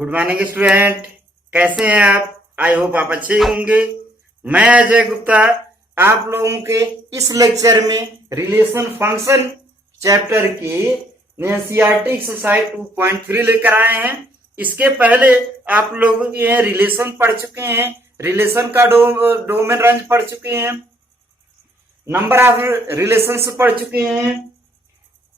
Good morning student. कैसे हैं आप? आई होप आप अच्छे ही होंगे। मैं अजय गुप्ता आप लोगों के इस लेक्चर में रिलेशन फंक्शन चैप्टर की एनसीईआरटी एक्सरसाइज 2.3 लेकर आए हैं। इसके पहले आप लोग ये रिलेशन पढ़ चुके हैं, रिलेशन का डोमेन रेंज पढ़ चुके हैं, नंबर ऑफ रिलेशंस पढ़ चुके हैं,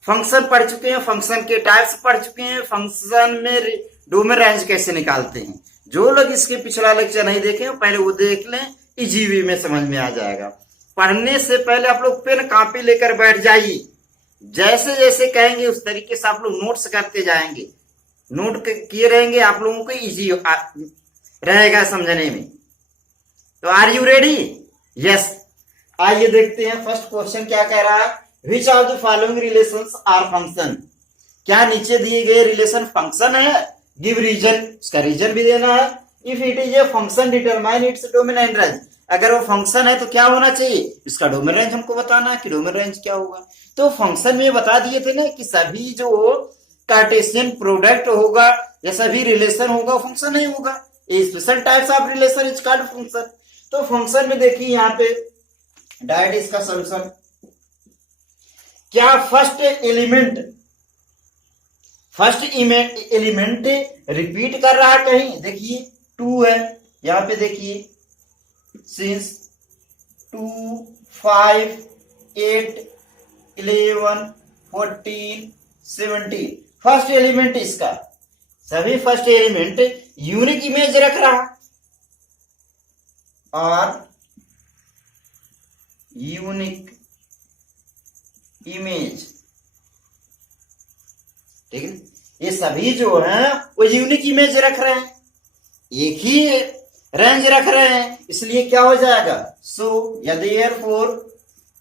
फंक्शन पढ़ चुके हैं, फंक्शन के टाइप्स पढ़ चुके हैं, फंक्शन में डोमेन रेंज कैसे निकालते हैं। जो लोग इसके पिछला लेक्चर नहीं देखे पहले वो देख लें, इजी वे में समझ में आ जाएगा। पढ़ने से पहले आप लोग पेन कॉपी लेकर बैठ जाइए। जैसे जैसे कहेंगे उस तरीके से आप लोग नोट्स करते जाएंगे। नोट किए रहेंगे, आप लोगों को इजी रहेगा समझने में। तो आर यू रेडी? यस। आइए देखते हैं फर्स्ट क्वेश्चन क्या कह रहा है। Which of the following relations are function? क्या नीचे दिए गए रिलेशन फंक्शन है? गिव रीजन, इसका रीजन भी देना है। If it is a function determine its domain and range. अगर वो फंक्शन है तो क्या होना चाहिए? इसका डोमेन रेंज हमको बताना है कि डोमेन रेंज क्या होगा। तो फंक्शन में बता दिए थे ना कि सभी जो कार्टेशियन प्रोडक्ट होगा या सभी रिलेशन होगा फंक्शन नहीं होगा। A special types of relation is called function. तो फंक्शन में देखिए यहाँ पे डायरेक्ट इसका सोल्यूशन। क्या फर्स्ट एलिमेंट रिपीट कर रहा है कहीं? देखिए 2 है, यहां पे देखिए सिंस 2, 5, 8, 11, 14, 17 फर्स्ट एलिमेंट इसका सभी फर्स्ट एलिमेंट यूनिक इमेज रख रहा और यूनिक इमेज, ठीक है। ये सभी जो है वो यूनिक इमेज रख रहे हैं, एक ही रेंज रख रहे हैं, इसलिए क्या हो जाएगा? सो या therefore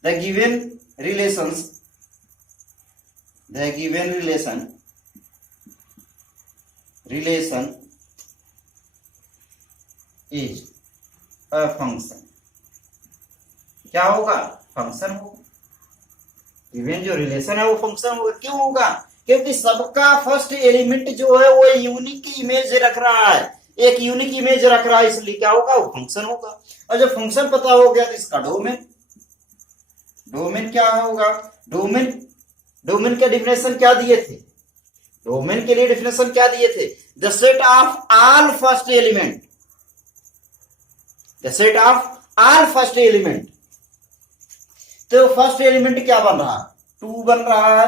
the given relation is a function. क्या होगा? फंक्शन होगा। गिवन जो रिलेशन है वो फंक्शन होगा। क्यों होगा? क्योंकि सबका फर्स्ट एलिमेंट जो है वो यूनिक इमेज रख रहा है, एक यूनिक इमेज रख रहा है, इसलिए क्या होगा? वो फंक्शन होगा। और जब फंक्शन पता हो गया तो इसका डोमेन क्या होगा? डोमेन के डेफिनेशन क्या दिए थे? डोमेन के लिए डेफिनेशन क्या दिए थे? The set of all first element, the set of all first element. तो फर्स्ट एलिमेंट क्या बन रहा है? 2 बन रहा है,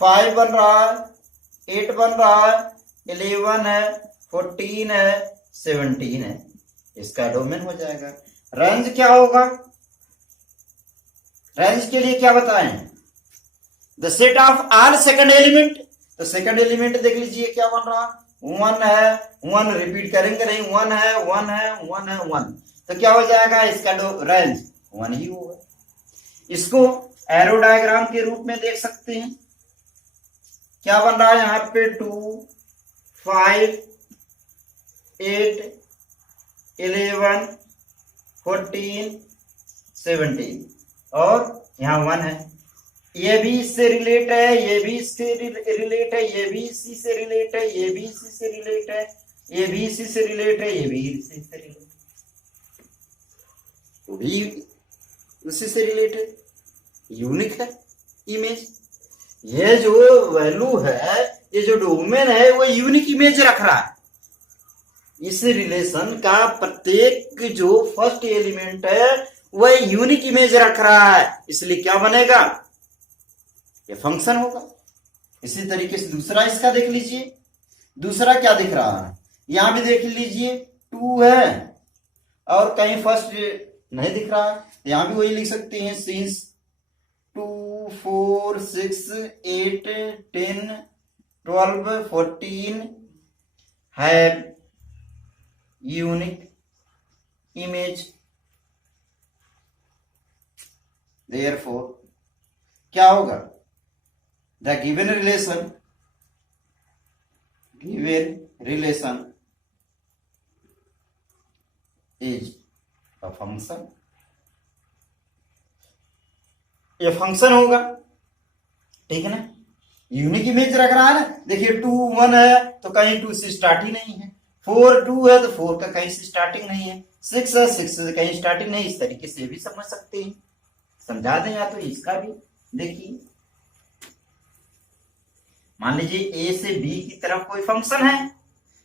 5 बन रहा है, 8 बन रहा है, 11 है, 14 है, 17 है। इसका डोमेन हो जाएगा। रेंज क्या होगा? रेंज के लिए क्या बताएं? The set of all second element. तो सेकंड एलिमेंट देख लीजिए क्या बन रहा? 1 है, 1 रिपीट करेंगे नहीं, 1 है, 1 है, 1 है, 1। तो क्या हो जाएगा? इसका रेंज 1 ही होगा। इसको एरो डायग्राम के रूप में देख सकते हैं। क्या बन रहा है यहां पे? 2, 5, 8, 11, 14, 17 और यहां 1 है। ये भी इससे रिलेट है, ये भी इससे रिलेट है, ये भी इसी से रिलेट है, ये भी इसी से रिलेट है, ये भी इसी से रिलेट है, ये भी इसी से रिलेट है, वो भी उसी से रिलेटेड यूनिक है इमेज। ये जो वैल्यू है, ये जो डोमेन है वो यूनिक इमेज रख रहा है। इस रिलेशन का प्रत्येक जो फर्स्ट एलिमेंट है वह यूनिक इमेज रख रहा है, इसलिए क्या बनेगा? ये फंक्शन होगा। इसी तरीके से दूसरा इसका देख लीजिए। दूसरा क्या दिख रहा है? यहां भी देख लीजिए 2 है और कहीं फर्स्ट नहीं दिख रहा है। यहां भी वही लिख सकते हैं, since 2, 4, 6, 8, 10, 12, 14 have unique image. Therefore क्या होगा? The given relation is a function. ये फंक्शन होगा, ठीक है ना। यूनिक इमेज रख रहा है ना। देखिए 2 1 है तो कहीं 2 से स्टार्ट ही नहीं है, 4 2 है तो 4 का कहीं से स्टार्टिंग नहीं है, 6 है 6 से कहीं स्टार्टिंग नहीं। इस तरीके से भी समझ सकते हैं, समझा दें या तो इसका भी। देखिए मान लीजिए ए से बी की तरफ कोई फंक्शन है,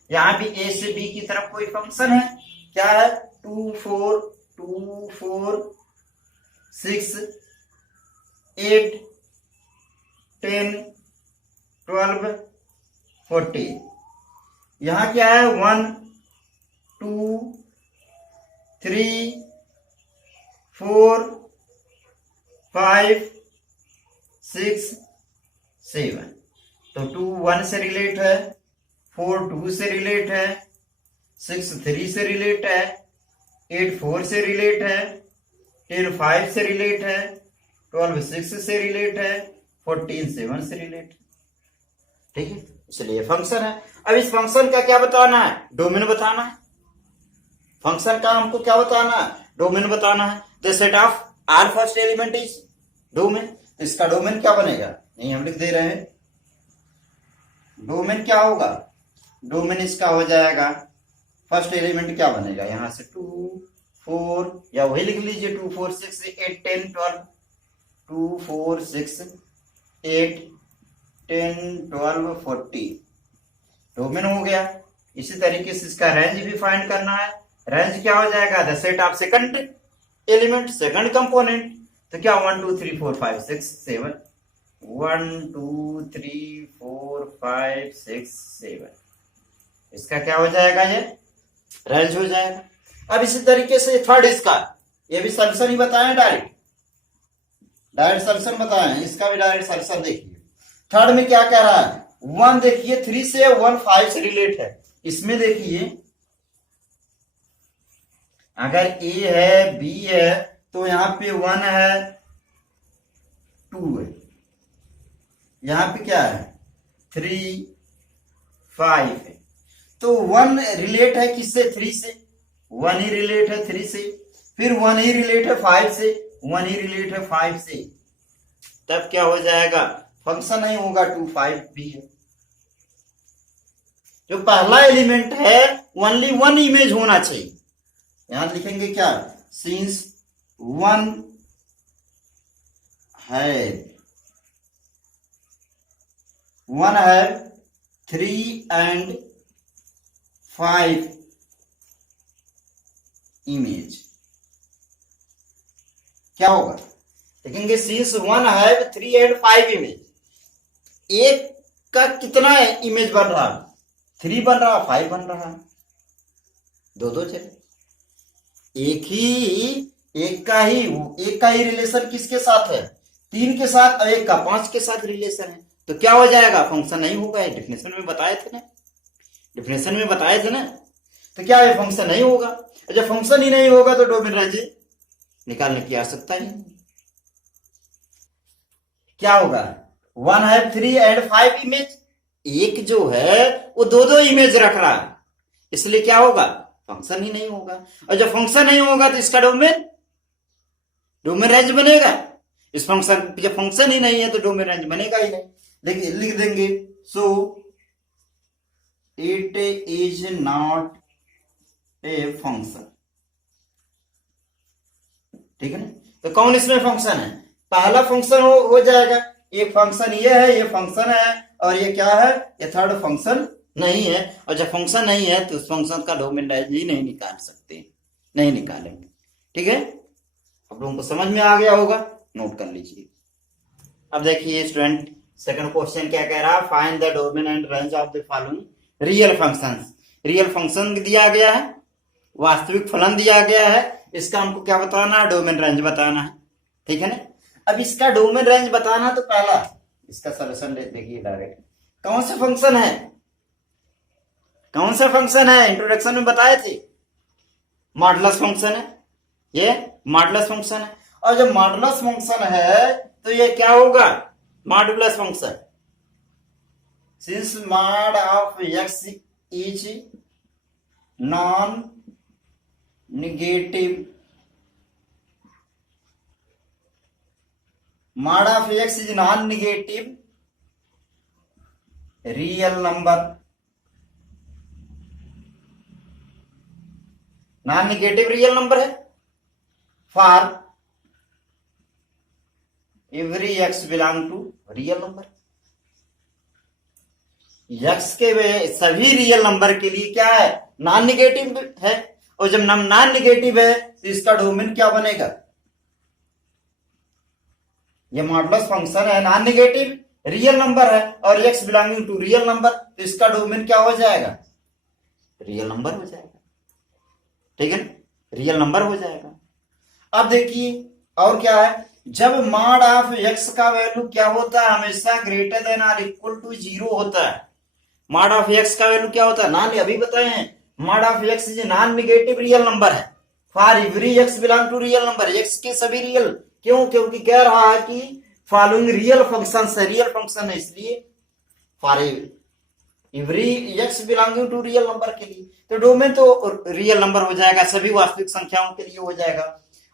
यहां भी ए से बी की तरफ कोई फंक्शन है, क्या है 2 4 2 4 6 8 10 12 40। यहां क्या है 1 2 3 4 5 6 7। तो 2 1 से रिलेट है, 4 2 से रिलेट है, 6 3 से रिलेट है, 8 4 से रिलेट है, 10 5 से रिलेट है, 12 6 से रिलेट है, 14 7 से रिलेट है। ठीक है, इसलिए फंक्शन है। अब इस फंक्शन का क्या बताना है, डोमेन बताना है। फंक्शन का हमको क्या बताना है, डोमेन बताना है। The set of R first element is domain. तो इसका डोमेन क्या बनेगा, नहीं हम लिख दे रहे हैं। डोमेन क्या होगा, डोमेन इसका हो जाएगा, फर्स्ट एलिमेंट क्या बनेगा, यहां से 2 4 या वही लिख लीजिए 2 4 6 8 10 12, 2 4 6 8 10 12 40 डोमेन हो गया। इसी तरीके से इसका रेंज भी फाइंड करना है। रेंज क्या हो जाएगा, the set of second element, second component. तो क्या 1 2 3 4 5 6 7, 1 2 3 4 5 6 7, इसका क्या हो जाएगा, ये रेंज हो जाएगा। अब इसी तरीके से थर्ड इसका, ये भी सॉल्यूशन ही बताएं, डायरेक्ट सॉल्यूशन बताएं, इसका भी डायरेक्ट सॉल्यूशन देखिए। थर्ड में क्या कह रहा है, 1 देखिए 3 से 1 5 से रिलेट है। इसमें देखिए अगर ए है बी है तो यहां पे 1 है 2 है, यहां पे क्या है 3 5 है। तो 1 रिलेट है किससे, 3 से, 1 ही रिलेट है 3 से, फिर 1 ही रिलेट है 5 से, 1 ही रिलेट है 5 से। तब क्या हो जाएगा, फंक्शन नहीं होगा, 2 5 भी है। जो पहला एलिमेंट है ओनली 1 इमेज होना चाहिए। यहां लिखेंगे क्या, सिंस 1 है 3 and 5 इमेज, क्या होगा, देखेंगे सिंस 1 है 3 and 5 इमेज। एक का कितना इमेज बन रहा है, 3 बन रहा, 5 बन रहा है, दो चले। एक का ही रिलेशन किसके साथ है, 3 के साथ, और एक का 5 के साथ रिलेशन है। तो क्या हो जाएगा, फंक्शन नहीं होगा। डिफिनेशन में बताए थे ना, तो क्या है, फंक्शन नहीं होगा। जब फंक्शन ही नहीं होगा तो डोमेन रेंज निकालने की आवश्यकता ही नहीं। क्या होगा, 1 है 3 and 5 इमेज, एक जो है वो दो इमेज रख रहा है, इसलिए क्या होगा, फंक्शन ही नहीं होगा। और जब फंक्शन नहीं होगा तो इसका डोमेन रेंज बनेगा। इस फंक्शन, जब फंक्शन ही नहीं है तो डोमेन रेंज बनेगा ही नहीं। देखिए लिख देंगे, so it is not a function. ठीक है ना, तो कौन इसमें फंक्शन है, पहला फंक्शन हो जाएगा। एक फंक्शन ये है, ये फंक्शन है, और ये क्या है, ये थर्ड फंक्शन नहीं है। और जब फंक्शन नहीं है तो उस फंक्शन का डोमेन रेंज ही नहीं निकाल सकते, नहीं निकालेंगे। ठीक है, आप लोगों को समझ में आ गया होगा, नोट कर लीजिए। अब देखिए स्टूडेंट, सेकंड क्वेश्चन क्या कह रहा है, find the domain and range of the following real functions. Real function दिया गया है, वास्तविक फलन दिया गया है, इसका हमको क्या बताना है, डोमेन रेंज बताना है। ठीक है ना, अब इसका डोमेन रेंज बताना तो पहला इसका सॉल्यूशन देखिए डायरेक्ट। कौन सा फंक्शन है, इंट्रोडक्शन में बताए थे, मॉडुलस फंक्शन है, ये मॉडुलस फंक्शन है। और जब मॉडुलस फंक्शन है तो ये क्या होगा, modulus function, since mod of x is non negative, mod of x is non-negative, real number, non negative real number है for every x belong to real number. X के सभी रियल नंबर के लिए क्या है, नॉन निगेटिव है, और जब नॉन निगेटिव है तो इसका डोमेन क्या बनेगा, ये मॉडुलस फंक्शन है, नॉन निगेटिव रियल नंबर है और x belonging to real number, तो इसका डोमेन क्या हो जाएगा, रियल नंबर हो जाएगा। ठीक है, रियल नंबर हो जाएगा। अब देखिए और क्या है, जब मॉड ऑफ एक्स का वैल्यू क्या होता है, हमेशा ग्रेटर देन और इक्वल टू 0 होता है। मॉड ऑफ एक्स का वैल्यू क्या होता है, नॉन, अभी बताए हैं, mod of x is non negative real number है for every x belong to real number, x के सभी रियल, क्यों, क्योंकि कह रहा है कि फॉलोइंग रियल फंक्शन है, रियल फंक्शन है, इसलिए for every x belonging to real number के लिए, तो डोमेन तो रियल नंबर हो जाएगा, सभी वास्तविक संख्याओं के लिए हो जाएगा।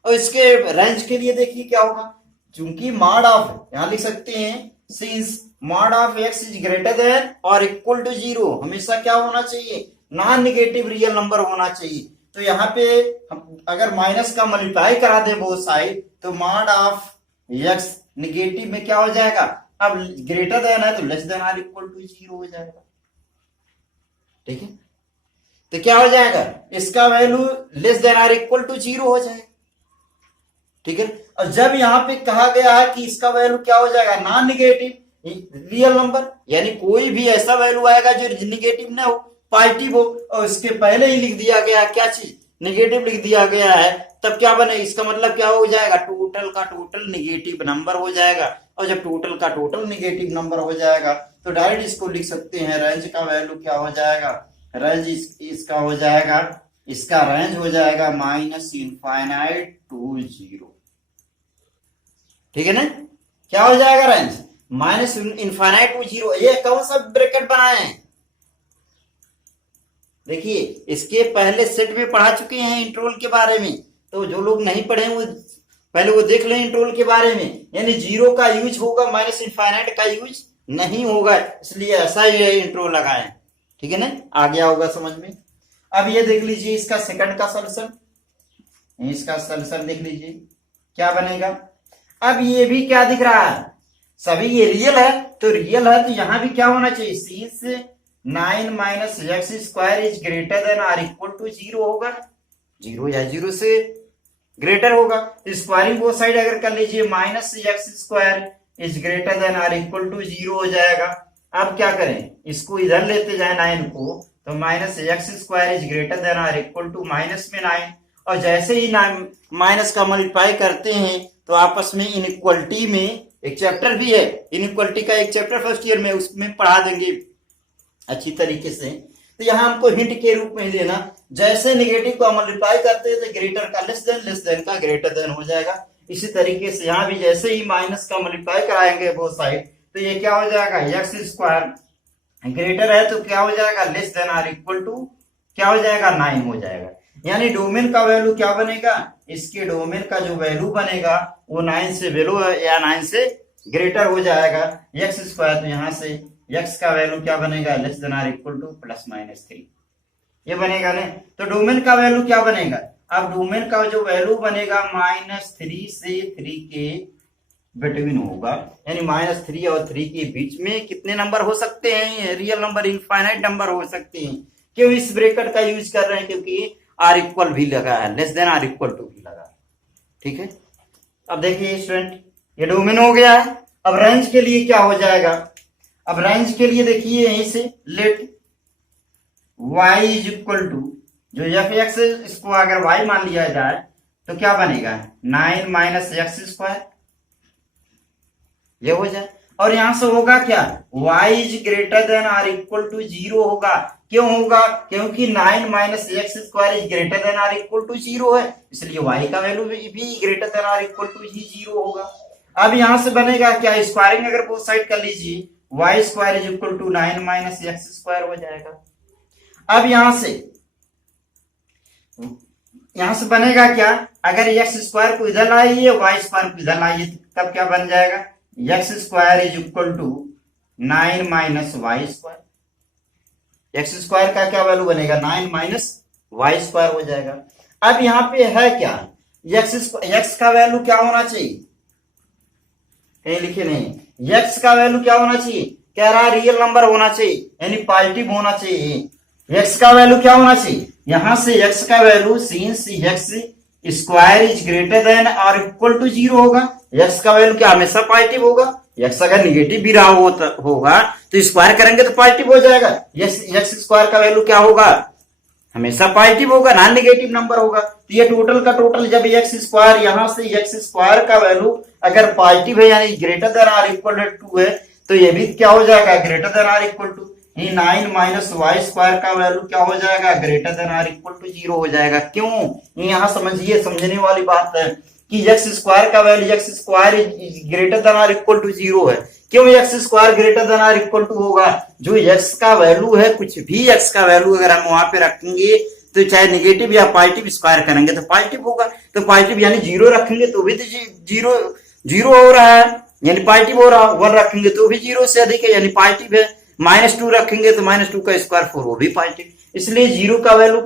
और इसके रेंज के लिए देखिए क्या होगा, चूंकि मॉड ऑफ, यहां लिख सकते हैं since mod of x is greater than और इक्वल टू 0, हमेशा क्या होना चाहिए, नॉन निगेटिव रियल नंबर होना चाहिए। तो यहाँ पे हम अगर माइनस का मल्टीप्लाई करा दें बोथ साइड, तो मॉड ऑफ एक्स निगेटिव में क्या हो जाएगा, अब ग्रेटर देन है तो लेस देन और इक्वल टू 0 हो जाएगा। ठीक है, तो क्या हो जाएगा, इसका वैल्यू लेस देन और इक्वल टू 0 हो जाएगा। ठीक है, और जब यहां पे कहा गया है कि इसका वैल्यू क्या हो जाएगा, नॉन निगेटिव रियल नंबर, यानी कोई भी ऐसा वैल्यू आएगा जो निगेटिव ना हो, पॉजिटिव हो, और इसके पहले ही लिख दिया गया क्या चीज, निगेटिव लिख दिया गया है, तब क्या बने, इसका मतलब क्या हो जाएगा, टोटल का टोटल निगेटिव नंबर हो जाएगा। और जब टोटल का टोटल निगेटिव नंबर हो जाएगा तो डायरेक्ट इसको लिख सकते हैं, रेंज का वैल्यू क्या हो जाएगा, रेंज इसका हो जाएगा, इसका रेंज हो जाएगा माइनस इनफाइनाइट टू 0। ठीक है ना, क्या हो जाएगा रेंज, माइनस इनफाइनाइट टू 0। ये कौन सा ब्रैकेट बनाए हैं, देखिए इसके पहले सेट में पढ़ा चुके हैं इंटरवल के बारे में, तो जो लोग नहीं पढ़े वो पहले वो देख लें इंटरवल के बारे में, यानी 0 का यूज होगा, माइनस इनफाइनाइट का यूज नहीं होगा, इसलिए ऐसा ही इंटरवल लगाए। ठीक है ना, आ गया होगा समझ में। अब ये देख लीजिए इसका सेकंड का सॉल्यूशन, इसका सॉल्यूशन देख लीजिए क्या बनेगा। अब ये भी क्या दिख रहा है, सभी ये रियल है, तो रियल है तो यहां भी क्या होना चाहिए, since 9 minus x square is greater than और इक्वल टू 0 होगा, 0 या 0 से ग्रेटर होगा, स्क्वायरिंग बोथ साइड अगर कर लीजिए, minus x square is greater than और इक्वल टू 0 हो जाएगा। अब क्या करें, इसको इधर लेते जाए 9 को, तो minus x square is greater than और इक्वल टू माइनस में 9, और जैसे ही माइनस का मल्टीप्लाई करते हैं तो आपस में इनइक्वलिटी में, एक चैप्टर भी है इनइक्वलिटी का, एक चैप्टर फर्स्ट ईयर में, उसमें पढ़ा देंगे अच्छी तरीके से। तो यहाँ हमको हिंट के रूप में देना, जैसे निगेटिव को मल्टीप्लाई करते हैं तो ग्रेटर का लेस देन का ग्रेटर देन हो जाएगा। इसी तरीके से यहाँ भी जैसे ही माइनस का मल्टीप्लाई कराएंगे बोथ साइड, तो ये क्या हो जाएगा, एक्स स्क्वायर ग्रेटर है तो क्या हो जाएगा, लेस देन और इक्वल टू क्या हो जाएगा, 9 हो जाएगा। यानी डोमेन का वैल्यू क्या बनेगा, इसके डोमेन का जो वैल्यू बनेगा वो 9 से वैल्यू या 9 से ग्रेटर हो जाएगा। एक्स स्क्वायर, तो यहाँ से एक्स का वैल्यू क्या बनेगा, लेस देन और इक्वल टू प्लस माइनस 3, ये बनेगा ना। तो डोमेन का वैल्यू क्या बनेगा, अब डोमेन का जो वैल्यू बनेगा -3 से 3 के बिटवीन होगा, यानी -3 और 3 के बीच में कितने नंबर हो सकते हैं, रियल नंबर, इनफाइनाइट नंबर हो सकते हैं। क्यों इस ब्रैकेट का यूज कर रहे हैं, क्योंकि आर इक्वल भी लगा है, less than or equal to भी लगा है। ठीक है, अब देखिए स्टूडेंट ये डोमेन हो गया है। अब रेंज के लिए क्या हो जाएगा, अब रेंज के लिए देखिए यहीं से let y is equal to, जो एफ एक्स इसको अगर y मान लिया जाए तो क्या बनेगा, 9 माइनस एक्स स्क्वायर, ये हो जाए। और यहां से होगा क्या, y इज ग्रेटर देन और इक्वल टू 0 होगा। क्यों होगा, क्योंकि 9 minus x square is greater than और इक्वल टू 0 है, इसलिए y का वैल्यू भी ग्रेटर देन और इक्वल टू ही 0 होगा। अब यहां से बनेगा क्या, स्क्वायरिंग अगर बोथ साइड कर लीजिए, y square is equal to 9 minus x square हो जाएगा। अब यहां से बनेगा क्या, अगर एक्स स्क्वायर को इधर लाइए, वाई स्क्वायर को इधर लाइए, तब क्या बन जाएगा, x square is equal to 9 minus y square. X square का क्या वैल्यू बनेगा 9 माइनस वाई स्क्वायर हो जाएगा। अब यहाँ पे है क्या, एक्स का वैल्यू क्या होना चाहिए, कहीं लिखे नहीं, एक्स का वैल्यू क्या होना चाहिए, कह रहा है रियल नंबर होना चाहिए यानी पॉजिटिव होना चाहिए। एक्स का वैल्यू क्या होना चाहिए, यहां से एक्स का value since x square is greater than और इक्वल टू 0 होगा, एक्स का वैल्यू क्या हमेशा पॉजिटिव होगा। एक्स अगर निगेटिव भी रहा होगा तो स्क्वायर करेंगे तो पॉजिटिव हो जाएगा। एक्स स्क्वायर का वैल्यू क्या होगा, हमेशा पॉजिटिव होगा, नॉन नेगेटिव नंबर होगा। तो ये टोटल का टोटल जब एक्स स्क्वायर, यहां से एक्स स्क्वायर का वैल्यू अगर पॉजिटिव है यानी greater than or equal to 2 है, तो ये भी क्या हो जाएगा greater than or equal to, 9 minus y square का वैल्यू क्या हो जाएगा greater than or equal to 0 हो जाएगा। क्यों, यहां समझिए, समझने वाली बात है कि एक्स स्क्वायर का value x square greater than or equal to 0 है। क्यों x square greater than or equal to होगा, जो एक्स का वैल्यू है, कुछ भी एक्स का वैल्यू अगर हम वहां पे रखेंगे तो चाहे नेगेटिव या पॉजिटिव स्क्वायर करेंगे तो पॉजिटिव होगा। तो पॉजिटिव यानी 0 रखेंगे तो भी तो 0 हो रहा है यानी पॉजिटिव हो रहा है, 1 रखेंगे तो भी 0 से अधिक है यानी पॉजिटिव है, -2 रखेंगे तो -2 का स्क्वायर 4 वो भी पॉजिटिव। इसलिए 0 का वैल्यू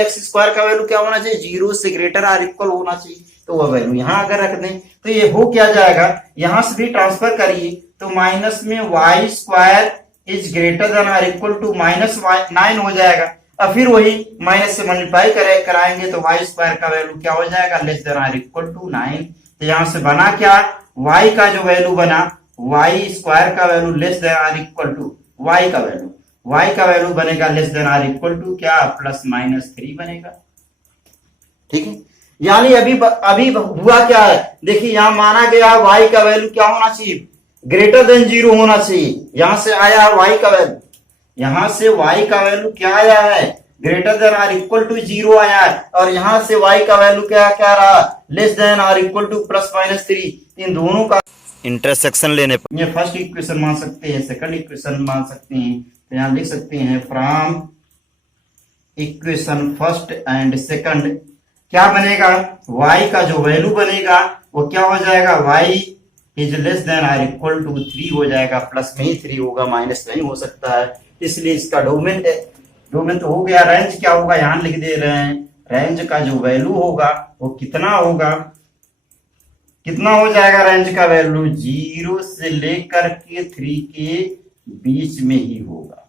एक्स स्क्वायर का वैल्यू क्या होना चाहिए, 0 से ग्रेटर आर इक्वल होना चाहिए। तो वह वैल्यू यहां अगर रख दें तो ये हो क्या जाएगा, यहां से भी ट्रांसफर करिए तो माइनस में y square is greater than or equal to -9 हो जाएगा। और फिर वही माइनस से मल्टीप्लाई कराएंगे तो वाई स्क्वायर का वैल्यू क्या हो जाएगा less than or equal to 9। तो यहां से बना क्या, y का जो वैल्यू बना वाई स्क्वायर का value less than or equal to y का वैल्यू बनेगा less than or equal to क्या +-3 बनेगा। ठीक है, यानी अभी हुआ क्या है, देखिए यहां माना गया y का वैल्यू क्या होना चाहिए ग्रेटर देन 0 होना चाहिए। यहां से आया y का वैल्यू, यहां से y का वैल्यू क्या आया है greater than or equal to 0 आया है, और यहां से y का वैल्यू क्या क्या रहा less than or equal to +-3। इन दोनों का इंटरसेक्शन लेने पर ये फर्स्ट इक्वेशन मान सकते हैं, सेकंड इक्वेशन मान सकते हैं। तो यहां लिख सकते हैं from equation first and second क्या बनेगा, y का जो वैल्यू बनेगा वो क्या हो जाएगा, y is less than or equal to 3 हो जाएगा, प्लस में ही 3 होगा, माइनस नहीं हो सकता है। इसलिए इसका डोमेन तो हो गया। रेंज क्या होगा यहां लिख दे रहे हैं, रेंज का जो वैल्यू होगा वो कितना होगा, कितना हो जाएगा रेंज का वैल्यू 0 से लेकर के 3 के बीच में ही होगा।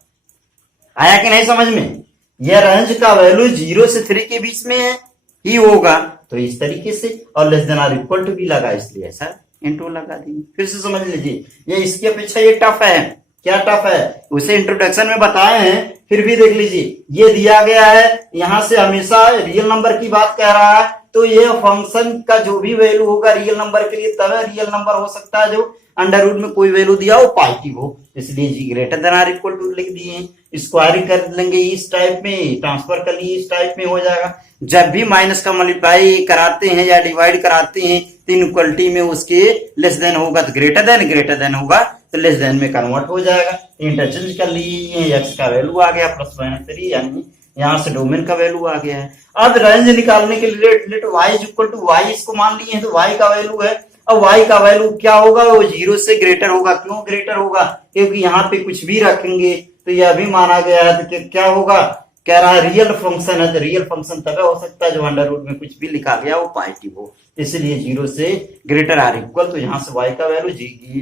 आया कि नहीं समझ में, यह रेंज का वैल्यू 0 से 3 के बीच में ही होगा। तो इस तरीके से, और less than or equal to भी लगा इसलिए ऐसा इंटू लगा देंगे। फिर से समझ लीजिए, ये इसकी अपेक्षा ये टफ है। क्या टफ है, उसे इंट्रोडक्शन में बताए हैं, फिर भी देख लीजिए। ये दिया गया है, यहां से हमेशा रियल नंबर की बात कह रहा है, तो ये फंक्शन का जो भी वैल्यू होगा रियल नंबर के लिए तब रियल नंबर हो सकता है जो अंडर रूट में कोई वैल्यू दिया हो पॉजिटिव हो। इसलिए जी greater than or equal to लिख दिए, स्क्वायरिंग कर लेंगे इस टाइप में, ट्रांसफर कर लिए इस टाइप में हो जाएगा। जब भी माइनस का मल्टीप्लाई कराते हैं या डिवाइड कराते हैं तो इनइक्वालिटी में उसके लेस देन होगा तो ग्रेटर देन होगा तो लेस देन में कन्वर्ट हो जाएगा। इंटरचेंज कर लिए, एक्स का वैल्यू आ गया +-3 यानी यहां से डोमेन का वैल्यू आ गया है। अब रेंज निकालने के लिए let y is equal to y इसको मान लिए हैं तो y का वैल्यू है। अब y का वैल्यू क्या होगा, वो 0 से ग्रेटर होगा। क्यों ग्रेटर होगा, क्योंकि यहाँ पे कुछ भी रखेंगे तो यह भी माना गया है तो क्या होगा, कह रहा है रियल फंक्शन है तो रियल फंक्शन तब हो सकता है जो अंडर रूट में कुछ भी लिखा गया वो पॉजिटिव हो। इसलिए 0 से ग्रेटर आर इक्वल, तो यहां से y का वैल्यू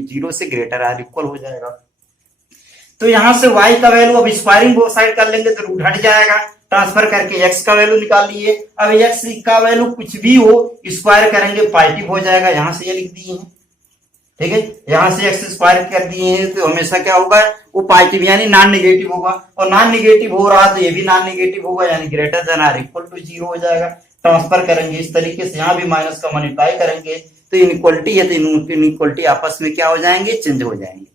0 से ग्रेटर आर इक्वल हो जाएगा। तो यहां से y का वैल्यू अब स्क्वायरिंग बोथ साइड कर लेंगे तो रूट हट जाएगा, ट्रांसफर करके x का वैल्यू निकाल लिए। अब x का वैल्यू कुछ भी हो स्क्वायर करेंगे पॉजिटिव हो जाएगा, यहां से ये लिख दिए हैं। ठीक है, यहां से x स्क्वायर कर दिए हैं तो हमेशा क्या होगा वो पॉजिटिव यानी नॉन नेगेटिव होगा, और नॉन नेगेटिव हो रहा तो ये भी नॉन नेगेटिव होगा यानी greater than or equal to 0 हो जाएगा। ट्रांसफर करेंगे इस तरीके से, यहाँ भी माइनस का मल्टीप्लाई करेंगे तो इनइक्वालिटी है तो इनइक्वालिटी आपस में क्या हो जाएंगे, चेंज हो जाएंगे।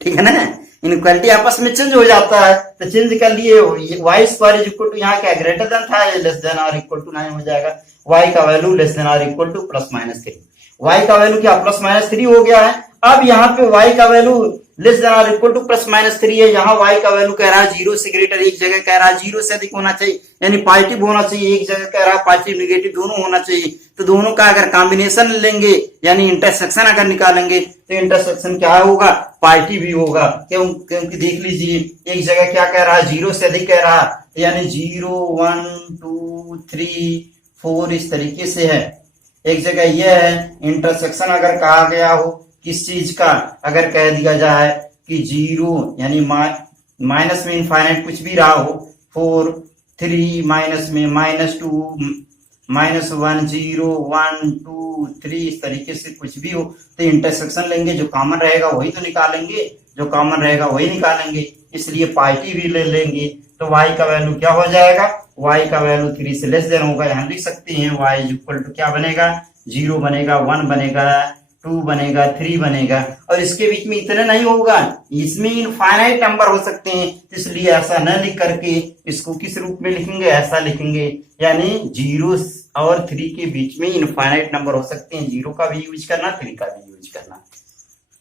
ठीक है ना, इनइक्वालिटी आपस में चेंज हो जाता है तो चेंज कर लिए। Y square is equal to यहाँ क्या ग्रेटर देन था, less than or equal to 9 हो जाएगा। वाई का value less than or equal to +-3, y का वैल्यू क्या +-3 हो गया है। अब यहाँ पे y का वैल्यू लेस देन और इक्वल टू प्लस माइनस 3 है, यहाँ y का वैल्यू कह रहा है 0 से ग्रेटर, एक जगह कह रहा है 0 से अधिक होना चाहिए यानी पॉजिटिव होना चाहिए, एक जगह कह रहा है पॉजिटिव नेगेटिव दोनों होना चाहिए। तो दोनों का अगर कॉम्बिनेशन लेंगे यानी इंटरसेक्शन अगर निकालेंगे तो इंटरसेक्शन क्या होगा, पॉजिटिव ही होगा। क्योंकि देख लीजिए एक जगह क्या कह रहा है 0 से अधिक कह रहा है यानी 0 1 2 3 4 इस तरीके से है। एक जगह यह है इंटरसेक्शन अगर कहा गया हो किस चीज का, अगर कह दिया जाए कि 0 यानी माइनस में इनफाइनाइट कुछ भी रहा हो, 4 3 माइनस में -2 -1 0 1 2 3 इस तरीके से कुछ भी हो तो इंटरसेक्शन लेंगे, जो कॉमन रहेगा वही तो निकालेंगे, जो कॉमन रहेगा वही निकालेंगे, इसलिए पॉजिटिव भी ले लेंगे। तो y का वैल्यू क्या हो जाएगा, y का वैल्यू 3 से लेस देन होगा, यहां लिख सकते हैं y इज इक्वल टू क्या बनेगा, 0 बनेगा 1 बनेगा 2 बनेगा 3 बनेगा। और इसके बीच में इतना नहीं होगा, इसमें इनफाइनाइट नंबर हो सकते हैं, इसलिए ऐसा न लिख करके इसको किस रूप में लिखेंगे, ऐसा लिखेंगे यानी 0 और 3 के बीच में इनफाइनाइट नंबर हो सकते हैं, 0 का भी यूज करना 3 का भी यूज करना।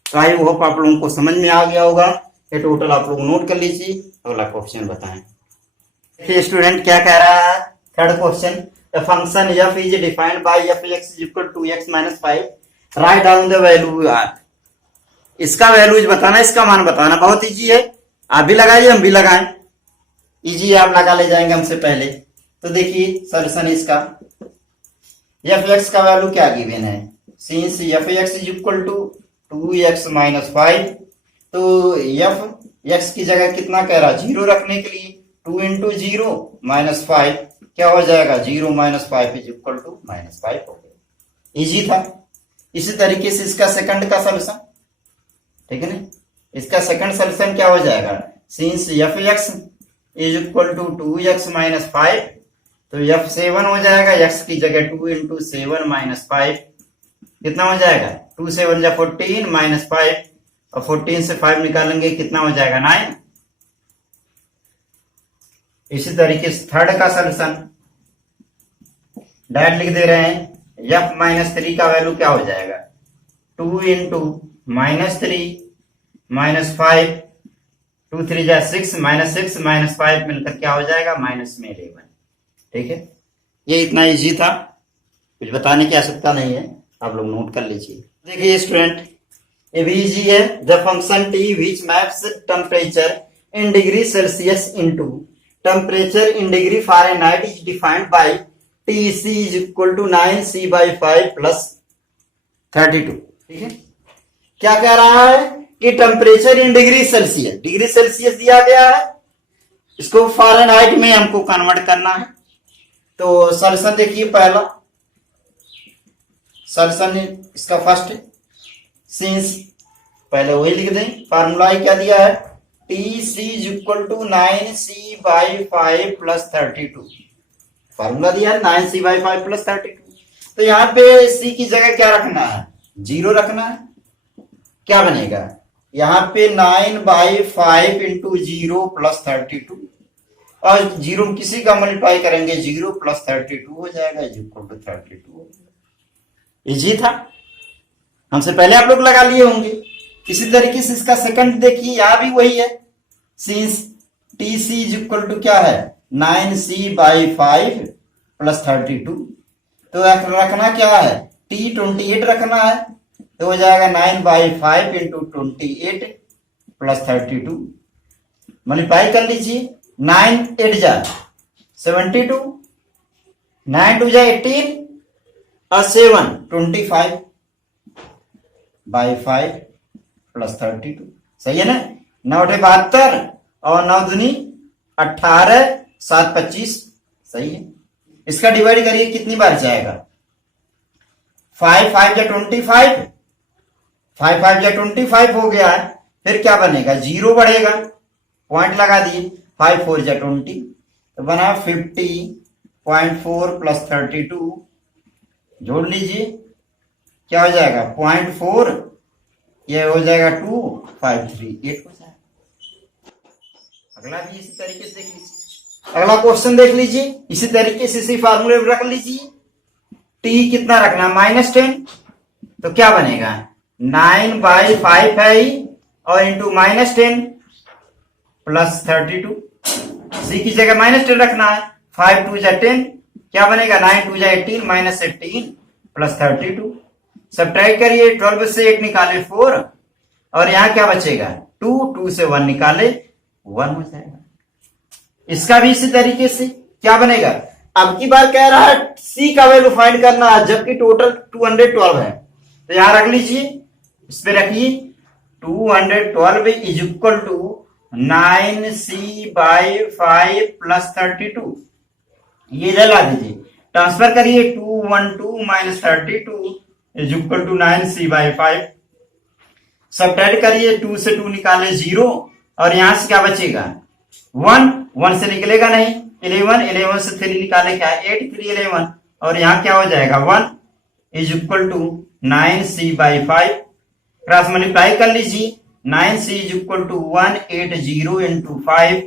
तो आई होप आप लोगों को समझ में आ गया होगा, ये टोटल आप लोग नोट कर लीजिए। अगला क्वेश्चन बताएं। देखिए स्टूडेंट क्या कह रहा है, third question, a function f is defined by f(x) is equal to x minus 5, write down the value r। इसका वैल्यूज बताना, इसका मान बताना, बहुत इजी है, आप भी लगाइए हम भी लगाएं, इजी आप लगा ले जाएंगे हमसे पहले। तो देखिए सॉल्यूशन इसका, f(x) का वैल्यू क्या गिवन है, since f(x) is equal to 2x minus 5, तो f(x) की जगह कितना कह रहा, 0 रखने के लिए 2 into 0 minus 5 क्या हो जाएगा, 0 minus 5 इज इक्वल टू -5 हो गया, इजी था। इसी तरीके से इसका सेकंड का सॉल्यूशन, ठीक है ना, इसका सेकंड सॉल्यूशन क्या हो जाएगा, since f(x) is equal to 2x minus 5, तो f7 हो जाएगा, x की जगह 2 into 7 minus 5 कितना हो जाएगा, 2 7 जा 14 minus 5 और 14 से 5 निकालेंगे कितना हो जाएगा 9। इसी तरीके से थर्ड का सॉल्यूशन डायरेक्ट लिख दे रहे हैं, f-3 का वैल्यू क्या हो जाएगा, 2 into -3 -5 2 3 जा 6 -6 -5 मिलकर क्या हो जाएगा -11। ठीक है, ये इतना इजी था, कुछ बताने की आवश्यकता नहीं है, आप लोग नोट कर लीजिए। देखिए स्टूडेंट ये भी इजी है, the function t which maps temperature in degree Celsius into temperature in degree Fahrenheit is defined by Tc is equal to 9c by 5 plus 32। ठीक है, क्या कह रहा है कि temperature in degree Celsius, degree Celsius दिया गया है, इसको फारेनहाइट में हमको कन्वर्ट करना है। तो सॉल्यूशन देखिए, पहला सॉल्यूशन इसका फर्स्ट, सिंस पहले वही लिख दें, फार्मूला क्या दिया है, Tc is equal to 9c by 5 plus 32, formula दिया है 9c बाई 5 प्लस 32। तो यहाँ पे c की जगह क्या रखना है, 0 रखना है, क्या बनेगा यहाँ पे 9 बाई 5 इंटू 0 प्लस 32 और 0 किसी का मल्टीप्लाई करेंगे 0 प्लस 32 हो जाएगा इज इक्वल टू 32। इजी था, हमसे पहले आप लोग लगा लिए होंगे। इसी तरीके से इसका सेकंड देखिए, यहां भी वही है, since Tc is equal to क्या है 9c बाई 5 प्लस 32, तो रखना क्या है T28 रखना है, तो हो जाएगा 9 बाई 5 इंटू 28 प्लस 32, मल्टीप्लाई कर लीजिए, 9 8 जा 72, 9 2 जा 18 और 7 25 बाई 5 प्लस 32, सही है ना, 9 72 और 9 दूनी 18 7 25, सही है। इसका डिवाइड करिए कितनी बार जाएगा, 5 5 जा 25, 5 5 जा 25 हो गया है, फिर क्या बनेगा 0 बढ़ेगा, पॉइंट लगा दिए, 5 4 जा 20, तो बना 50.4 प्लस 32, जोड़ लीजिए क्या हो जाएगा 0.4, ये हो जाएगा 2 5 3 8 हो जाएगा। अगला भी इसी तरीके से देख लीजिए, अगला क्वेश्चन देख लीजिए, इसी तरीके से इसी फार्मूले में रख लीजिए, t कितना रखना -10, तो क्या बनेगा 9/5 है ही, और इंटू -10 प्लस 32। सी की जगह -10 रखना है। 5 2 जा 10, क्या बनेगा 9 2 जा 18 -18 प्लस 32। सब्ट्रैक्ट करिए, 12 से 8 निकाले 4, और यहां क्या बचेगा 2, 2 से 1 निकाले 1 हो जाएगा। इसका भी इसी तरीके से क्या बनेगा, अब की बार कह रहा है सी का वैल्यू फाइंड करना है, जबकि टोटल 212 है, तो यहां रख लीजिए, इस पे रखिए 212 is equal to 9c/5 plus 32। ये जला दीजिए, ट्रांसफर करिए 212 minus 32 is equal to 9c/5। Subtract करिए, 2 से 2 निकाले 0, और यहां से क्या बचेगा 1, 1 से निकलेगा नहीं, 11, 11 से 3 निकाले क्या 8, 3 11, और यहां क्या हो जाएगा 1 is equal to 9c/5। Cross multiply कर लीजिए, 9c is equal to 180 into 5।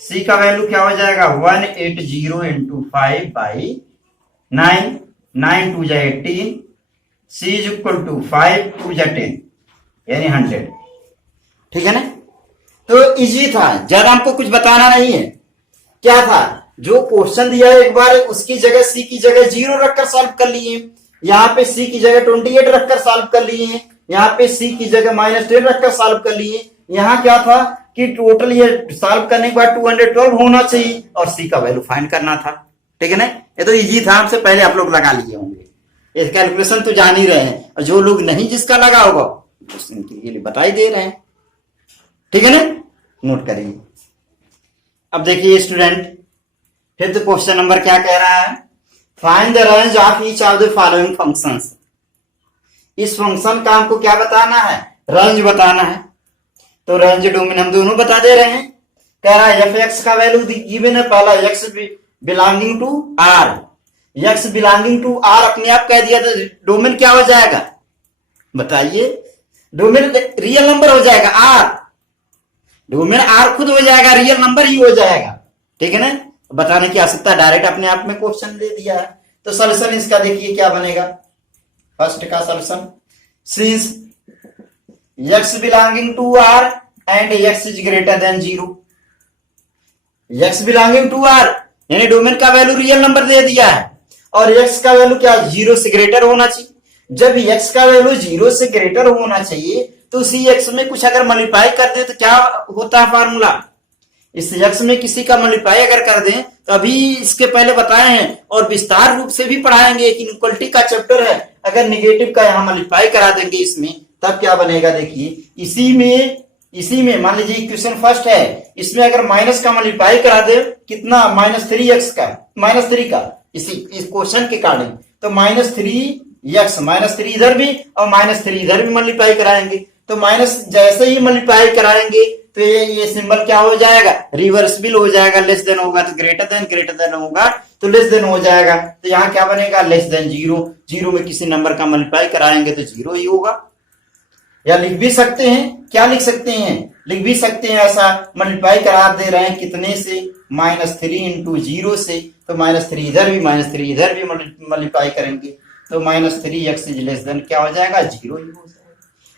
C का वैल्यू क्या हो जाएगा 180 इंटू 5/9, 9 2 जा 18, सी इज इक्वल टू 5 2 जा 10 यानी 100। ठीक है ना, तो इजी था, ज्यादा हमको कुछ बताना नहीं है। क्या था, जो क्वेश्चन दिया है एक बार उसकी जगह सी की जगह 0 रखकर सॉल्व कर लिए, यहाँ पे सी की जगह 28 रखकर सॉल्व कर लिए, यहाँ पे सी की जगह -10 रखकर सॉल्व कर लिए। यहाँ क्या था कि टोटल ये सॉल्व करने के बाद 212 होना चाहिए और सी का वैल्यू फाइंड करना था। ठीक है ना, ये तो इजी था, हमसे पहले आप लोग लगा लिए होंगे, ये कैलकुलेशन तो जान ही रहे हैं, और जो लोग नहीं जिसका लगा होगा उनके लिए बता ही दे रहे हैं। ठीक है ना, नोट करिए। अब देखिए स्टूडेंट, फिफ्थ क्वेश्चन नंबर क्या कह रहा है, find the range of each of the following functions. इस फंक्शन का हमको क्या बताना है, रेंज बताना है। तो रेंज डोमेन हम दोनों बता दे रहे हैं। कह रहा है एफ एक्स का वैल्यू गिवन है, पहला x belonging to R, x belonging to R अपने आप कह दिया, तो डोमेन क्या हो जाएगा बताइए, डोमेन रियल नंबर हो जाएगा आर, डोमेन आर खुद हो जाएगा, रियल नंबर ही हो जाएगा। ठीक है ना, बताने की आवश्यकता, डायरेक्ट अपने आप में क्वेश्चन दे दिया है। तो सॉल्यूशन इसका देखिए क्या बनेगा, फर्स्ट का solution, since x belonging to r and x is greater than 0, x belonging to r यानी डोमेन का वैल्यू रियल नंबर दे दिया है, और x का वैल्यू क्या 0 से ग्रेटर होना चाहिए। जब x का वैल्यू 0 से ग्रेटर होना चाहिए तो उसी x में कुछ अगर मल्टीप्लाई कर दे तो क्या होता है फार्मूला, इस x में किसी का मल्टीप्लाई अगर कर दें, तो अभी इसके पहले बताए हैं और विस्तार रूप से भी पढ़ाएंगे, एक इनइक्वालिटी का चैप्टर है, अगर निगेटिव का यहां मल्टीप्लाई करा देंगे इसमें तब क्या बनेगा देखिए, इसी में मान लीजिए इक्वेशन फर्स्ट है, इसमें अगर माइनस का मल्टीप्लाई करा दे कितना -3x का, -3 का इस क्वेश्चन के अकॉर्डिंग, तो -3x, -3 इधर भी और -3 इधर भी मल्टीप्लाई कराएंगे, तो माइनस जैसे ही मल्टीप्लाई कराएंगे तो ये सिंबल क्या हो जाएगा, रिवर्सिबल हो जाएगा, लेस देन होगा तो ग्रेटर देन होगा तो लेस देन हो जाएगा, तो यहाँ क्या बनेगा लेस देन 0, 0 में किसी नंबर का मल्टीप्लाई कराएंगे तो 0 ही होगा। या लिख भी सकते हैं, क्या लिख सकते हैं, लिख भी सकते हैं ऐसा, मल्टीप्लाई करा दे रहे हैं कितने से, -3 इंटू 0 से, तो -3 इधर भी मल्टीप्लाई करेंगे तो -3x इज लेस देन क्या हो जाएगा 0 ही हो जाएगा।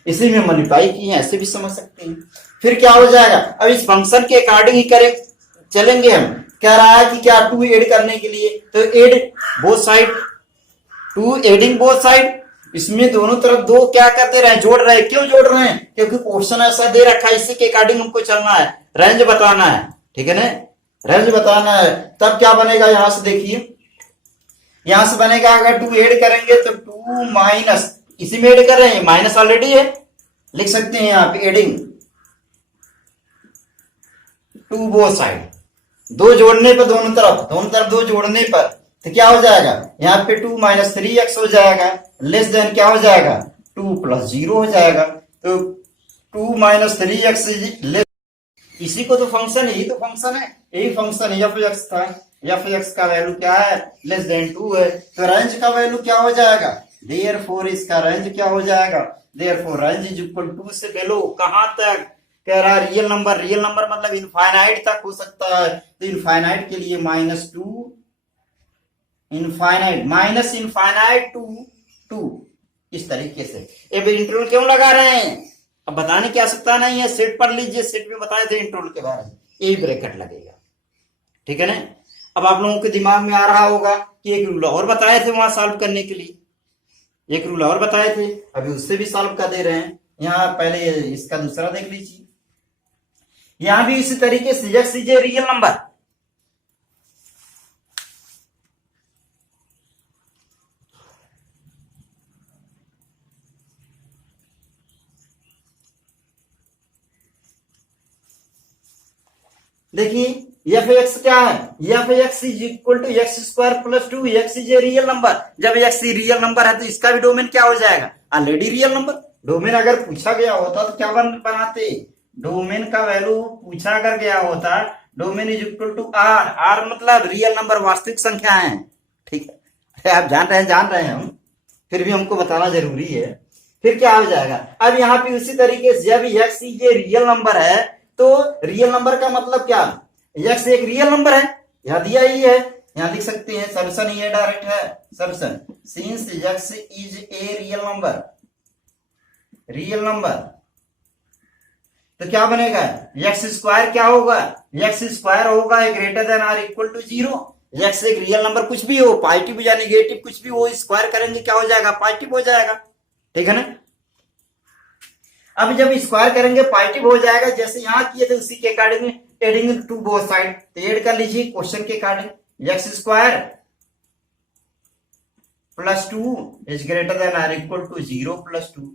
इसी में मल्टीप्लाई की है, ऐसे भी समझ सकते हैं। फिर क्या हो जाएगा, अब इस फंक्शन के अकॉर्डिंग ही करें चलेंगे हम। कह रहा है कि क्या 2 ऐड करने के लिए, तो add both side, 2 adding both side, इसमें दोनों तरफ 2 क्या करते रहे, जोड़ रहे, क्यों जोड़ रहे हैं, क्योंकि क्वेश्चन ऐसा दे रखा है, इसी के अकॉर्डिंग हमको चलना है, रेंज बताना है। ठीक है ना, रेंज बताना है, तब क्या बनेगा, यहां से देखिए, यहां से बनेगा अगर 2 ऐड करेंगे तो 2 माइनस, इसी में ऐड कर रहे हैं, माइनस ऑलरेडी है, लिख सकते हैं यहाँ पे एडिंग 2 बोथ साइड, 2 जोड़ने पर दोनों तरफ 2 जोड़ने पर तो क्या हो जाएगा, यहाँ पे 2 - 3x हो जाएगा, लेस देन क्या हो जाएगा 2 + 0 हो जाएगा, तो 2 - 3x लेस, इसी को तो फंक्शन है, यही तो फंक्शन है, यही फंक्शन है f(x) था, f(x) का वैल्यू क्या है लेस देन 2 है, तो रेंज का वैल्यू क्या हो जाएगा, देयरफॉर इसका रेंज क्या हो जाएगा, देयरफॉर रेंज इज इक्वल 2 से बिलो, कहां तक, कह रहा है रियल नंबर मतलब इनफाइनाइट तक हो सकता है, तो इनफाइनाइट के लिए -2 इनफाइनाइट टू 2, इस तरीके से। अब इंटरवल क्यों लगा रहे हैं, अब बताने की आवश्यकता नहीं है, सेट पढ़ लीजिए, सेट में बताए थे इंटरवल के बारे में, यही ब्रैकेट लगेगा, ठीक है ना। अब आप लोगों के दिमाग में आ रहा होगा कि एक रूल और बताए थे वहां सॉल्व करने के लिए, एक रूल और बताए थे, अभी उससे भी सॉल्व कर दे रहे हैं। यहाँ पहले इसका दूसरा देख लीजिए, यहां भी इसी तरीके से x is a real number, देखिए एफ एक्स क्या है, f x is equal to x square plus 2, x is a real number. जब एक्स रियल नंबर है तो इसका भी डोमेन क्या हो जाएगा, ऑलरेडी रियल नंबर। डोमेन अगर पूछा गया होता तो क्या बनाते, डोमेन का वैल्यू पूछा अगर गया होता, domain is equal to R, R मतलब रियल नंबर, वास्तविक संख्या है, ठीक है। आप जान रहे हैं हम, फिर भी हमको बताना जरूरी है। फिर क्या हो जाएगा, अब यहाँ पे उसी तरीके से जब एक्स ये रियल नंबर है तो रियल नंबर का मतलब क्या, एक्स एक रियल नंबर है, यहां दिया ही है, यहां लिख सकते हैं, सॉल्यूशन ये डायरेक्ट है, solution since x is a real number, real number, तो क्या बनेगा, एक्स स्क्वायर क्या होगा, एक्स स्क्वायर होगा greater than or equal to 0। X एक रियल नंबर कुछ भी हो, पॉजिटिव या नेगेटिव कुछ भी हो, स्क्वायर करेंगे क्या हो जाएगा, पॉजिटिव हो जाएगा, ठीक है ना। अब जब स्क्वायर करेंगे पॉजिटिव हो जाएगा, जैसे यहां किए थे उसी के according adding to both side, तो एड कर लीजिए क्वेश्चन के according, x square plus 2 is greater than or equal to 0 plus 2।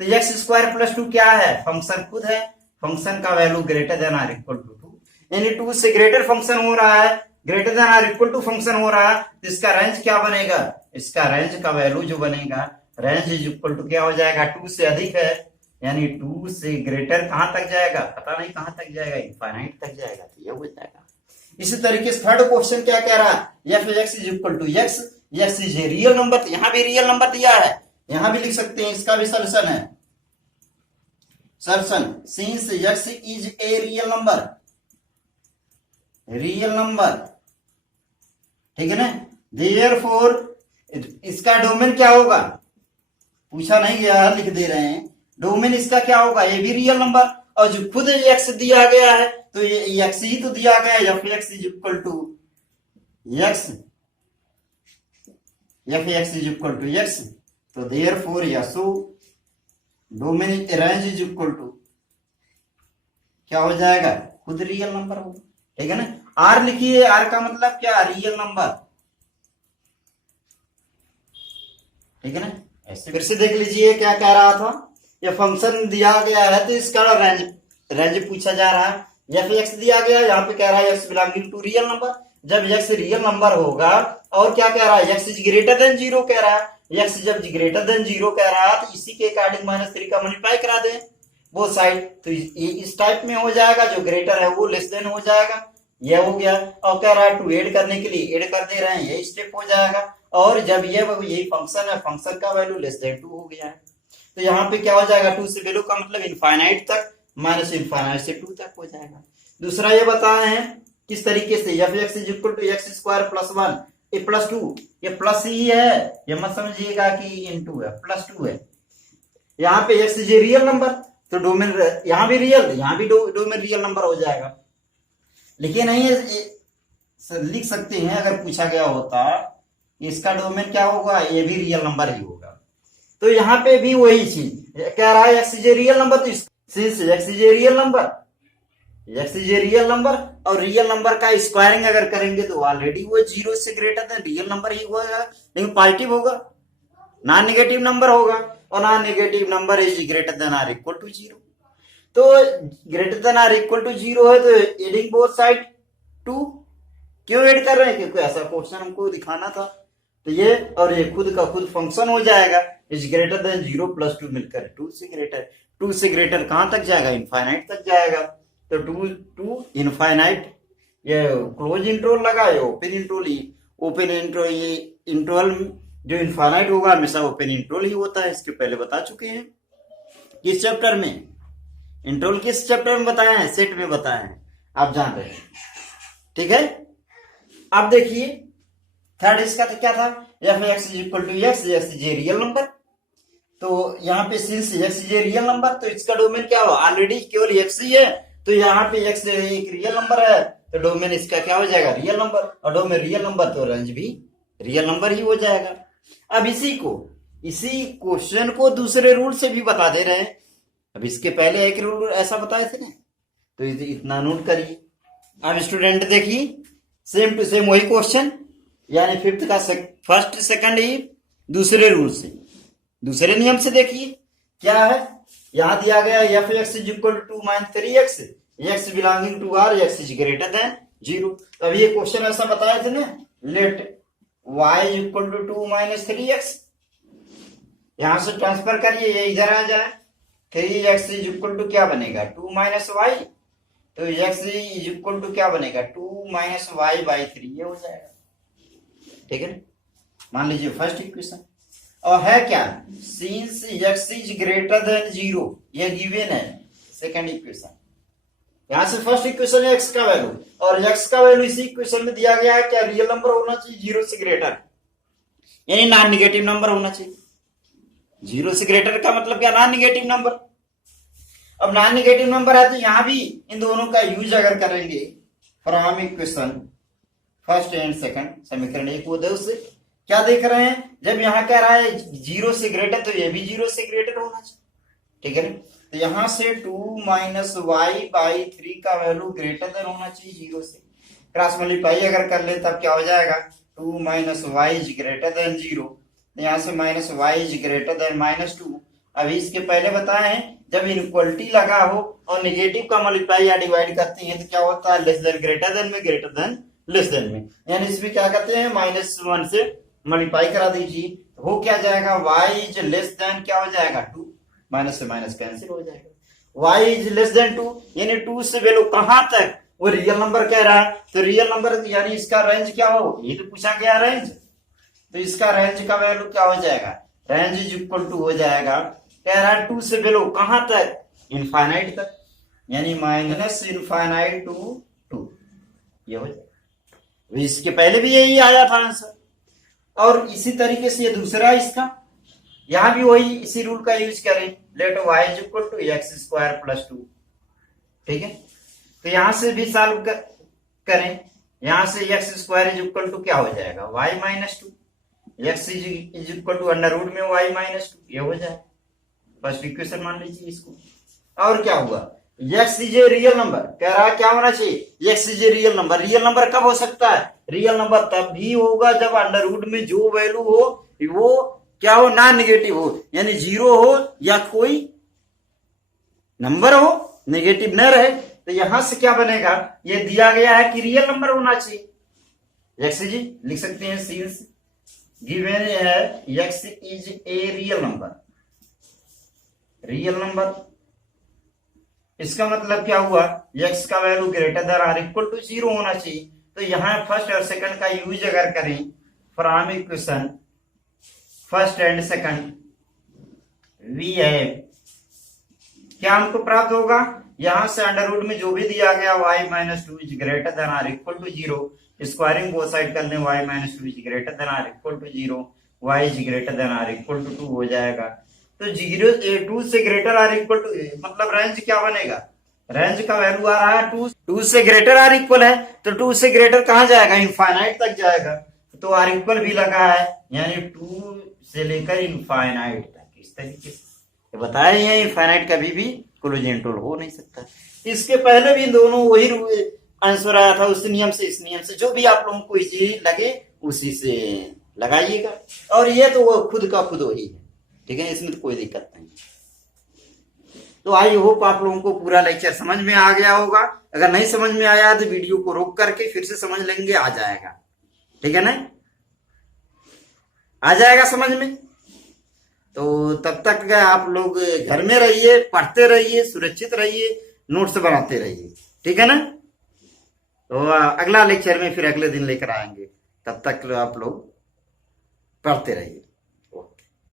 तो एक्स स्क्वायर प्लस 2 क्या है, फंक्शन खुद है, फंक्शन का value greater than or equal to 2, यानी 2 से ग्रेटर फंक्शन हो रहा है, greater than or equal to function हो रहा है, तो इसका रेंज क्या बनेगा, इसका रेंज का वैल्यू जो बनेगा, रेंज इज इक्वल टू क्या हो जाएगा, 2 से अधिक है, यानी 2 से ग्रेटर कहां तक जाएगा, पता नहीं कहां तक जाएगा, इनफाइनाइट तक जाएगा, तो ये हो जाएगा। इसी तरीके से थर्ड क्वेश्चन क्या कह रहा है, f x is equal to x, x is a real number, तो यहां भी रियल नंबर दिया है, यहां भी लिख सकते हैं, इसका भी सॉल्यूशन है, solution since x is a real number, real number, ठीक है ना। देयरफॉर इसका डोमेन क्या होगा, पूछा नहीं गया, लिख दे रहे हैं, डोमेन इसका क्या होगा, ये भी रियल नंबर, और जो खुद एक्स दिया गया है तो ये एक्स ही तो दिया गया है, f x is equal to x, f x is equal to x, तो देयरफॉर यसो domain range is equal to क्या हो जाएगा, खुद रियल नंबर होगा, ठीक है ना। आर लिखिए, आर का मतलब क्या, रियल नंबर, ठीक है ना। ऐसे फिर से देख लीजिए क्या कह रहा था, ये फंक्शन दिया गया है तो इसका रेंज पूछा जा रहा है, एफ एक्स दिया गया, यहाँ पे कह रहा है x belonging to real number, जब एक्स रियल नंबर होगा, और क्या कह रहा है, एक्स इज ग्रेटर देन 0 कह रहा है, एक्स जब ग्रेटर देन 0 कह रहा है तो इसी के अकॉर्डिंग -3 का मल्टीप्लाई करा दें वो साइड, तो ये इस टाइप में हो जाएगा, जो ग्रेटर है वो लेस देन हो जाएगा, ये हो गया, और कह रहा है टू ऐड करने के लिए ऐड कर दे रहे हैं, ये स्टेप हो जाएगा, और जब ये यही फंक्शन है, फंक्शन का वैल्यू लेस देन 2 हो गया है, तो यहाँ पे क्या हो जाएगा, 2 से वैल्यू का मतलब इनफाइनाइट तक, माइनस इनफाइनाइट से 2 तक हो जाएगा। दूसरा ये बताए हैं किस तरीके से, f x is equal to x square plus 1, ये प्लस 2, ये प्लस ही है, ये मत समझिएगा कि इनटू है, प्लस 2 है, यहाँ पे एक्स इज रियल नंबर, तो डोमेन यहाँ भी रियल, यहाँ भी डोमेन रियल नंबर हो जाएगा, लिखिए नहीं लिख सकते हैं, अगर पूछा गया होता इसका डोमेन क्या होगा, ये भी रियल नंबर ही होगा, तो यहाँ पे भी वही चीज कह रहा है, x is a real number, तो since x is a real number, x is a real number, और रियल नंबर का स्क्वायरिंग अगर करेंगे तो ऑलरेडी वो 0 से ग्रेटर देन रियल नंबर ही होगा, लेकिन पॉजिटिव होगा, नॉन नेगेटिव नंबर होगा, और non negative number is greater than or equal to 0, तो greater than or equal to 0 है, तो एडिंग बोथ साइड 2, क्यों ऐड कर रहे हैं, क्योंकि ऐसा क्वेश्चन हमको दिखाना था, तो ये और ये खुद का खुद फंक्शन हो जाएगा, इज ग्रेटर देन 0 प्लस 2 मिलकर 2 से ग्रेटर कहां तक जाएगा, इनफाइनाइट तक जाएगा, तो 2 टू इनफाइनाइट, ये क्लोज इंटरवल लगा, ये ओपन इंटरवल जो इनफाइनाइट होगा हमेशा ओपन इंटरवल ही होता है, इसके पहले बता चुके हैं, किस चैप्टर में, इंटरवल किस चैप्टर में बताया है, सेट में बताया है, आप जान रहे हैं, ठीक है। अब देखिए थर्ड इसका तो क्या था, f x is equal to x, x is a real number, तो यहाँ पे since x is a real number, तो इसका डोमेन क्या हुआ, ऑलरेडी केवल एक्स ही है, तो यहाँ पे एक्स एक रियल नंबर है, तो डोमेन इसका क्या हो जाएगा, रियल नंबर, और डोमेन रियल नंबर तो रेंज भी रियल नंबर ही हो जाएगा। अब इसी क्वेश्चन को दूसरे रूल से भी बता दे रहे हैं। अब इसके पहले एक रूल ऐसा बताए थे ना, तो इतना नोट करिए। अब स्टूडेंट देखिए, सेम टू सेम वही क्वेश्चन, यानी फिफ्थ का फर्स्ट सेकंड ही दूसरे रूल से, दूसरे नियम से देखिए क्या है। यहां दिया गया f x is equal to -3x, x belonging to R, x is greater than 0। तो अब ये क्वेश्चन ऐसा बताए थे ना, late y equal to 2 - 3x, यहां से ट्रांसफर करिए, ये इधर आ जाए, 3x इज इक्वल टू क्या बनेगा, 2 - y, तो x इज इक्वल टू क्या बनेगा, 2 - y/3, ये हो जाएगा। ठीक है, मान लीजिए फर्स्ट इक्वेशन, और है क्या, since x is greater than 0, ये गिवन है सेकंड इक्वेशन। यहां से फर्स्ट इक्वेशन है x का वैल्यू, और x का वैल्यू इसी इक्वेशन में दिया गया है क्या, रियल नंबर होना चाहिए 0 से ग्रेटर, यानी नॉन निगेटिव नंबर होना चाहिए। 0 से ग्रेटर का मतलब क्या, नॉन निगेटिव नंबर। अब नॉन निगेटिव नंबर है तो यहां भी इन दोनों का यूज अगर करेंगे from equation first and second, समीकरण 1 व 2 से क्या देख रहे हैं, जब यहाँ कह रहा है 0 से ग्रेटर, तो ये भी 0 से ग्रेटर होना चाहिए। ठीक है, तो यहां से 2 - y/3 का वैल्यू ग्रेटर देन होना चाहिए 0 से। क्रॉस मल्टीप्लाई अगर कर ले तब क्या हो जाएगा, 2 - y इज ग्रेटर देन 0, यहाँ से -y इज ग्रेटर देन -2। अभी इसके पहले बताए हैं, जब इनक्वलिटी लगा हो और नेगेटिव का मल्टीप्लाई या डिवाइड करते हैं तो क्या होता है, लेस देन ग्रेटर देन में, ग्रेटर देन लेस देन में, यानी इसमें क्या करते हैं, -1 से मल्टीप्लाई करा दीजिए, हो क्या जाएगा, y इज लेस देन क्या हो जाएगा, 2, माइनस से माइनस कैंसिल हो जाएगा, y इज लेस देन 2, यानी 2 से वैल्यू कहां तक, वो रियल नंबर कह रहा है, तो रियल नंबर यानी इसका रेंज क्या हो, ये तो पूछा गया रेंज, तो इसका रेंज का वैल्यू क्या हो जाएगा, रेंज इज इक्वल टू हो जाएगा, कह रहा है 2 से वैल्यू कहां तक, इनफाइनाइट तक, यानी -∞ to 2, ये हो जाएगा। इसके पहले भी यही आया था आंसर, और इसी तरीके से ये दूसरा इसका, यहां भी वही इसी रूल का यूज करें, let y is equal to x² + 2। ठीक है, तो यहां से भी सॉल्व करें, यहां से x² इज इक्वल टू क्या हो जाएगा, y - 2, x is equal to √ में y - 2, ये हो जाए फर्स्ट इक्वेशन मान लीजिए इसको। और क्या हुआ, x is a real number, कह रहा है क्या होना चाहिए, x is a real number. Real number कब हो सकता है, रियल नंबर तब भी होगा जब √ में जो वैल्यू हो वो क्या हो, नॉन निगेटिव हो, यानी 0 हो या कोई नंबर हो, नेगेटिव न रहे। तो यहां से क्या बनेगा, ये दिया गया है कि रियल नंबर होना चाहिए, x जी लिख सकते हैं, सिंस गिवन है x is a real number, real number, इसका मतलब क्या हुआ, x का वैल्यू ग्रेटर देन = 0 होना चाहिए। तो यहां फर्स्ट और सेकंड का यूज अगर करें from equation first and second, वी है क्या हमको प्राप्त होगा, यहां से √ में जो भी दिया गया y - 2 is greater then = 0, squaring both side करने y - 2 is greater then = 0, y is greater then = 2 हो जाएगा। तो 2 से ग्रेटर मतलब रेंज क्या बनेगा, रेंज का वैल्यू आ रहा है 2 से ग्रेटर है, तो 2 से ग्रेटर कहां जाएगा, इनफाइनाइट तक जाएगा, तो = भी लगा है, यानी 2 से लेकर इनफाइनाइट तक, इस तरीके से बताया है। इनफाइनाइट कभी भी क्लोज इंटरवल हो नहीं सकता। इसके पहले भी दोनों वही आंसर आया था, उस नियम से इस नियम से, जो भी आप लोगों को इजी लगे उसी से लगाइएगा, और ये तो वो खुद का खुद वही है। ठीक है, इसमें तो कोई दिक्कत नहीं। तो आई होप आप लोगों को पूरा लेक्चर समझ में आ गया होगा। अगर नहीं समझ में आया तो वीडियो को रोक करके फिर से समझ लेंगे, आ जाएगा। ठीक है ना, आ जाएगा समझ में। तो तब तक आप लोग घर में रहिए, पढ़ते रहिए, सुरक्षित रहिए, नोट्स बनाते रहिए। ठीक है ना, तो अगला लेक्चर में फिर अगले दिन लेकर आएंगे, तब तक आप लोग पढ़ते रहिए।